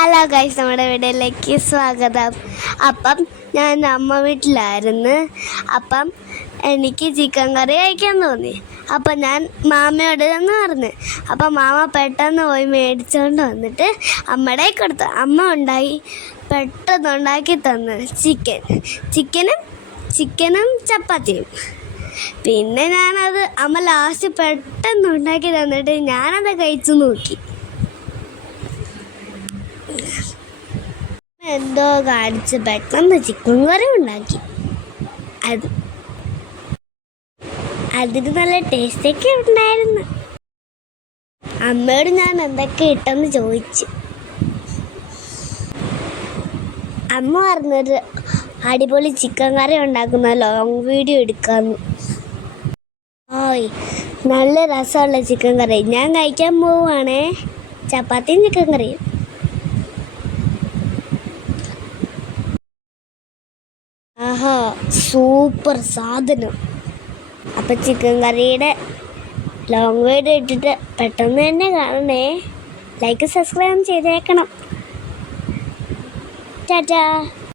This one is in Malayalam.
ഹലോ ഗൈസ്, നമ്മുടെ വീഡിയോയിലേക്ക് സ്വാഗതം. അപ്പം ഞാൻ അമ്മ വീട്ടിലായിരുന്നു. അപ്പം എനിക്ക് ചിക്കൻ കറി കഴിക്കാൻ തോന്നി. അപ്പം ഞാൻ മാമയോട് എന്ന് പറഞ്ഞു. അപ്പം മാമ പെട്ടെന്ന് പോയി മേടിച്ചുകൊണ്ട് വന്നിട്ട് അമ്മയുടെ കൊടുത്തു. അമ്മ പെട്ടെന്ന് ഉണ്ടാക്കി തന്നു ചിക്കനും ചപ്പാത്തിയും. പിന്നെ ഞാനത് അമ്മ ലാസ്റ്റ് പെട്ടെന്ന് ഉണ്ടാക്കി തന്നിട്ട് ഞാനത് കഴിച്ചു നോക്കി. എന്തോ കാണിച്ച് പെട്ടെന്ന് ചിക്കൻ കറി ഉണ്ടാക്കി. അതിന് നല്ല ടേസ്റ്റൊക്കെ ഉണ്ടായിരുന്നു. അമ്മയോട് ഞാൻ എന്തൊക്കെ ഇട്ടെന്ന് ചോദിച്ചു. അമ്മ പറഞ്ഞൊരു അടിപൊളി ചിക്കൻ കറി ഉണ്ടാക്കുന്ന ലോങ് വീഡിയോ എടുക്കാമെന്ന്. നല്ല രസമുള്ള ചിക്കൻ കറി ഞാൻ കഴിക്കാൻ പോവുകയാണേ. ചപ്പാത്തിയും ചിക്കൻ കറിയും. ആഹാ, സൂപ്പർ സാധനം. അപ്പം ചിക്കൻ കറിയുടെ ലോങ് വീഡിയോ ഇട്ടിട്ട് പെട്ടെന്ന് തന്നെ കാണണേ. ലൈക്ക് സബ്സ്ക്രൈബ് ചെയ്തേക്കണം. ടാറ്റാ.